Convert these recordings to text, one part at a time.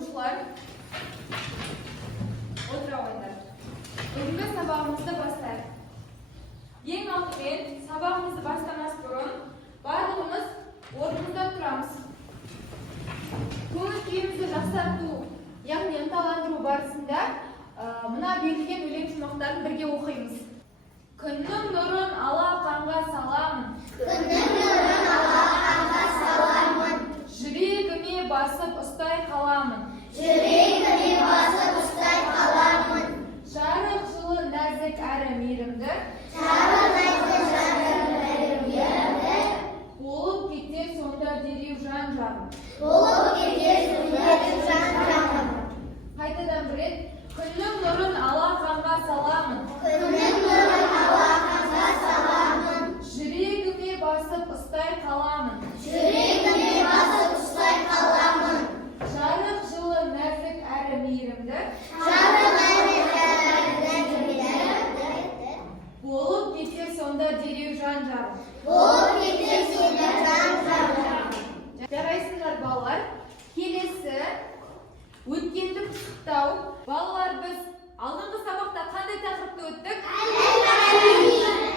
Оқушылар, отыра қойыңдар. Бүгінгі сабағымызды бастайық. Ең алдымен сабағымызды бастамас бұрын барлығымыз орнымызда тұрамыз. Көңіл күйімізді жақсарту, яғни ынталандыру барысында мына берілген өлең шумақтарын бірге оқимыз. Күннің нұрын алақанға саламын. Күннің нұрын алақанға саламын. Жүрегіме басып ұстай қаламын. Жүрегіме басып ұстай қаламын. Жарық жылы нәзік әрі мейірімді. Жарық жылы мейірімді. Болып кетер сонда дереу жан-жағым. Болып кетер сонда дереу жан-жағым. Қайтадан бір рет. Күннің нұрын алақанға саламын. Күннің нұрын алақанға саламын. Жүрегіме басып ұстай қаламын. Жүрегіме басып ұстай қаламын. Жарық жылы нәзік әрі мейірімді. Жарық әрі мейірімді. Болып кетер сонда дереу жан-жағым. Болып кетер сонда жан-жағым. Жарайсыңдар балалар. Келесі өткенді пысықтау. Балалар, біз алдыңғы сабақта қандай тақырыпты өттік? Әл-Фараби.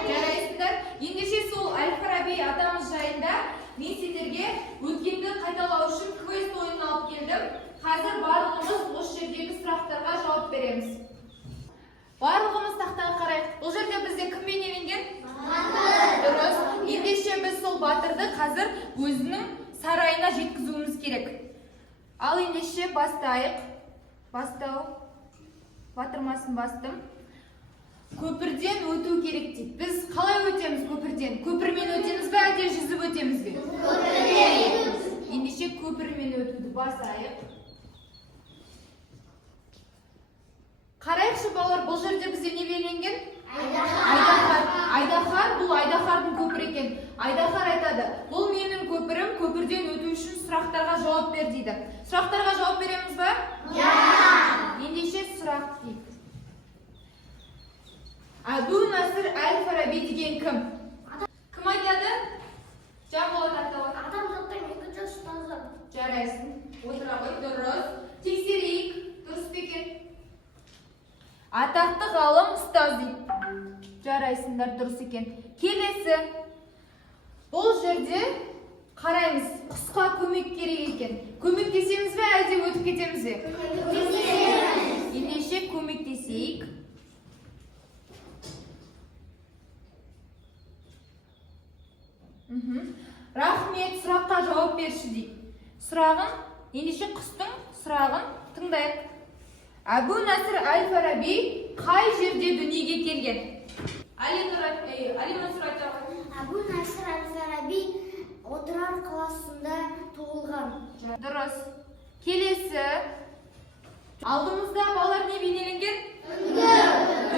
Жарайсыңдар. Ендеше сол Әл-Фараби атамыз жайында мен сендерге өткенді қайталау үшін квест ойынын алып келдім. Қазір барлығымыз осы жердегі сұрақтарға жауап береміз. Барлығымыз тақтаға қарайық. Бұл жерде бізде кім бейнеленген? Батыр. Дұрыс. Ендеше біз сол батырды қазір өзінің сарайына жеткізуіміз керек. Ал ендеше бастайық. Бастау. Батырмасын бастым. Көпірден өту керек дейді. Біз қалай өтеміз көпірден? Көпірмен өтеміз бе, әлде жүзіп өтеміз бе? Көпірден. Ендеше көпірмен өтуді басайық. Қарайықшы балалар, бұл жерде бізде не белгіленген? Айдаһар. Айдаһар, бұл Айдаһардың көпірі екен. Айдаһар айтады: "Бұл менің көпірім, көпірден өту үшін сұрақтарға жауап бер" дейді. Сұрақтарға жауап береміз бе? Ендеше сұрақ дейді. Әбу-Насыр әл-Фараби деген кім? Кім айтады? Жанболат аталады. Адамзаттың екінші ұстазы. Жарайсың. Отыра қой. Дұрыс. Тексерейік. Дұрыс па екен? Атақты ғалым ұстаз дейді. Жарайсыңдар, дұрыс екен. Келесі. Бұл жерде қараймыз. Құсқа көмек керек екен. Көмектесеміз бе, әлде өтіп кетеміз бе? Ендеше көмектесейік. Рахмет, сұраққа жауап берші дейді. Сұрағын, ендеше құстың сұрағын тыңдайық. Әбу-Насыр әл-Фараби қай жерде дүниеге келген? Әли-Насыр айта ғой. Әбу-Насыр әл-Фараби Отырар қаласында туылған. Дұрыс. Келесі. Алдымызда балалар не бейнеленген?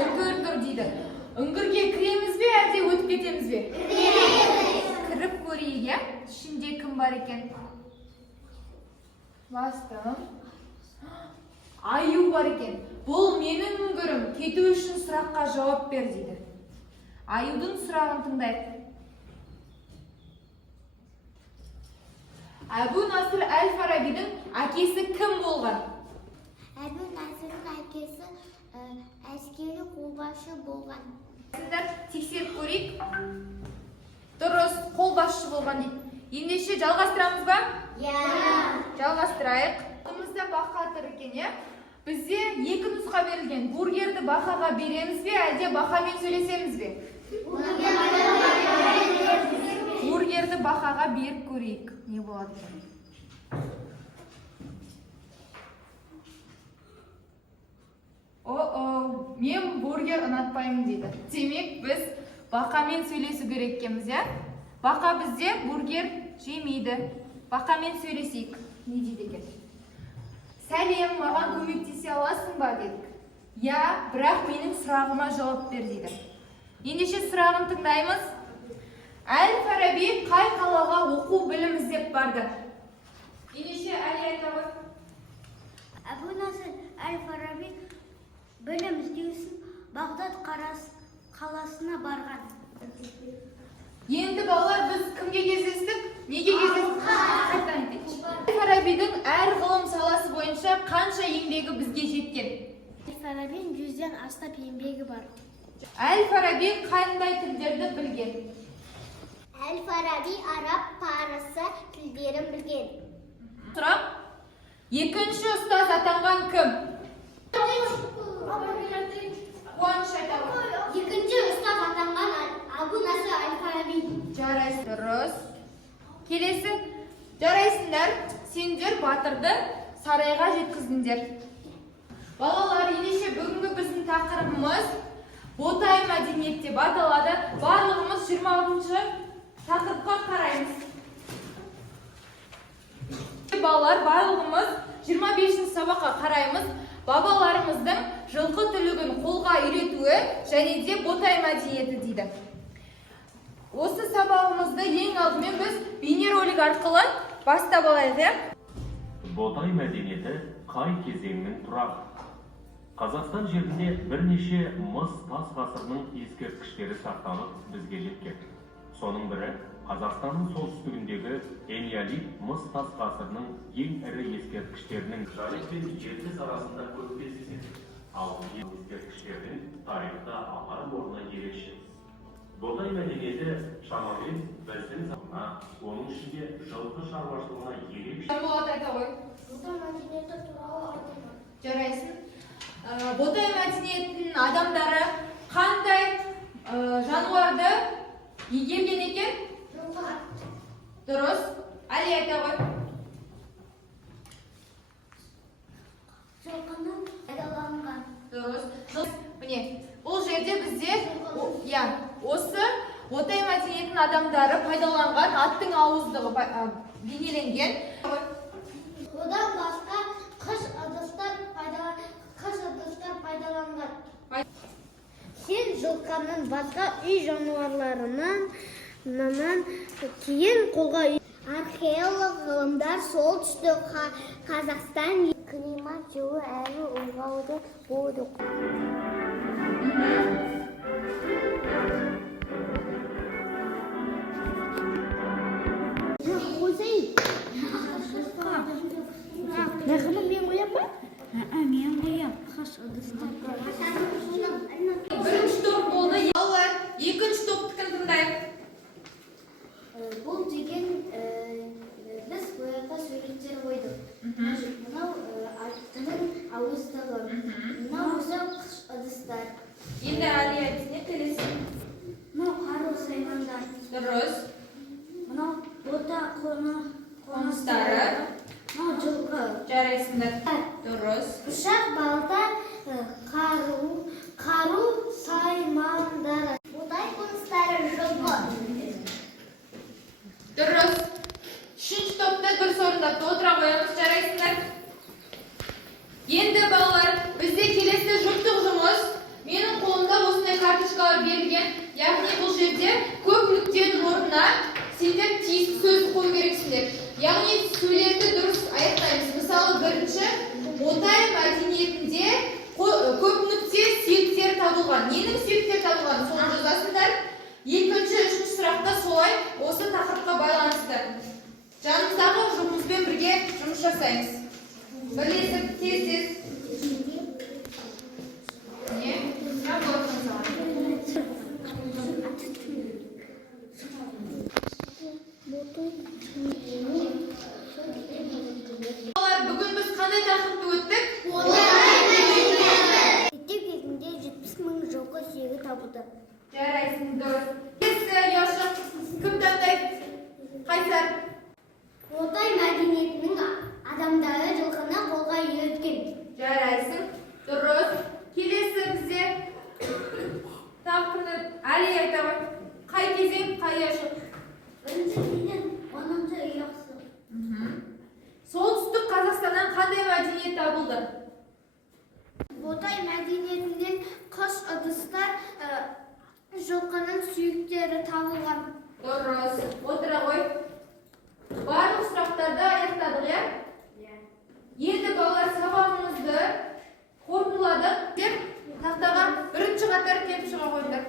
Үңгір тұр дейді. Үңгірге кіреміз бе, әлде өтіп кетеміз бе? Кіріп көрейік, иә? Ішінде кім бар екен? Бастым. Аю бар екен. Бұл менің үңгірім, кету үшін сұраққа жауап бер дейді. Аюдың сұрағын тыңдайық. Әбу-Насыр әл-Фарабидің әкесі кім болған? Әбу-Насырдың әкесі әскери қолбасшы болған. Сіздер тексеріп көрейік. Дұрыс, қолбасшы болған дейді. Ендеше жалғастырамыз ба? Жалғастырайық. Алдымызда бақа тұр екен, иә? Бізде екі нұсқа берілген. Бургерді бақаға береміз бе, әлде бақамен сөйлесеміз бе? Бургерді бақаға беріп көрейік. Не болады екен? Мен бургер ұнатпаймын дейді. Демек, біз бақамен сөйлесу керек екенбіз, иә? Бақа бізде бургер жемейді. Бақамен сөйлесейік. Не дейді екен? Сәлем, маған көмектесе аласың ба дедік. Я, бірақ менің сұрағыма жауап бер дейді. Ендеше сұрағын тыңдаймыз. Әл-Фараби қай қалаға оқу білім іздеп барды? Ендеше Әли айта ғой. Әбу-Насыр әл-Фараби білім іздеу үшін Бағдат қаласына барған. Енді балалар, біз кімге кездестік? Неге кездестік? Әл-Фарабидің әр ғылым саласы бойынша Осылайша қанша еңбегі бізге жеткен? Әл-Фарабидің 100-ден астам еңбегі бар. Әл-Фараби қандай тілдерді білген? Әл-Фараби араб, парсы тілдерін білген. Сұрақ. Екінші ұстаз атанған кім? Қуаныш айтады. Екінші ұстаз атанған Абу Насыр Әл-Фараби. Жарайсың. Дұрыс. Келесі. Жарайсыңдар. Сендер батырды сарайға жеткіздіңдер. Балалар, ендеше бүгінгі біздің тақырыбымыз Ботай мәдениет деп аталады. Барлығымыз 26-шы тақырыпқа қараймыз. Балалар, барлығымыз 25-ші сабаққа қараймыз. Бабаларымыздың жылқы түлігін қолға үйретуі және де Ботай мәдениеті дейді. Осы сабағымызды ең алдымен біз бейнеролик арқылы бастап алайық. Ботай мәдениеті қай кезеңнің тұрағы? Қазақстан жерінде бірнеше мыс тас ғасырының ескерткіштері сақталып бізге жеткен. Соның бірі Қазақстанның солтүстігіндегі Энеолит мыс тас ғасырының ең ірі ескерткіштерінің Жарес пен Ертіс арасында көп кездеседі. Ал ескерткіштердің тарихта алар орны ерекше. Ботай мәдениеті шамамен біздің заманға, оның ішінде жылқы шаруашылығына ерекше. Жанболат айта ғой. Ботай мәдениеті туралы айтылған. Жарайсың. Ботай мәдениетінің адамдары қандай жануарды игерген екен? Дұрыс. Али айта ғой. Жылқының пайдаланған. Дұрыс. Міне, бұл жерде бізде осы Ботай мәдениетінің адамдары пайдаланған аттың ауыздығы бейнеленген. Одан басқа қыш ыдыстар пайдаланған. Сен жылқының басқа үй жануарларынан кейін қолға археолог ғылымдар солтүстік Қазақстан климат жылы әрі ылғалды болды. Мен қоям ба? Мен қоям. Қыш ыдыстар. Бірінші топ болды. Балалар, екінші топтікін тыңдайық. Бұл деген біз бояққа суреттер қойдық. Мынау аттының ауыздығы. Мынау өзі қыш ыдыстар. Енді Али айтсың, келесің. Мынау қару сайғандар. Дұрыс. Мынау бота Қоныстары. Мынау жылқы. Жарайсыңдар. Дұрыс. Пышақ, балта, қару саймандары. Ботай қоныстары жылқы. Дұрыс. Үшінші топта дұрыс орындапты. Отыра қоямыз. Жарайсыңдар. Енді балалар, бізде келесі жұптық жұмыс. Менің қолымда осындай карточкалар берілген. Яғни бұл жерде көп нүктенің орнына сендер тиісті сөз қою керексіңдер. Яғни сөйлемді дұрыс аяқтаймыз. Мысалы, бірінші Ботай мәдениетінде көп нүкте сүйектері табылған. Ненің сүйектері табылған? Соны жазасыңдар. Екінші, үшінші сұрақта солай осы тақырыпқа байланысты. Жанымыздағы жұмыспен бірге жұмыс жасаймыз. Бірлесіп, тез-тез. Не? Бүгін біз қандай тақырыпты өттік? Мектеп кезінде 70 мың жылқы сүйегі табылды. Жарайсың, дұрыс. Келесі, Яшық, кім таңдайды? Қайсар? Ботай мәдениетінің адамдары жылқыны қолға үйреткен. Жарайсың, дұрыс. Келесі бізде тақырыпты Али айта ғой. Қай кезең, қай Яшық? Бірінші кезең 10-шы ұяқсы. Солтүстік Қазақстаннан қандай мәдениет табылды? Ботай мәдениетінен қыш ыдыстар, жылқының сүйектері табылған. Дұрыс. Отыра ғой. Барлық сұрақтарды аяқтадық, иә? Енді балалар сабағымызды қорытындыладық деп тақтаға бірінші қатар келіп шыға қойыңдар.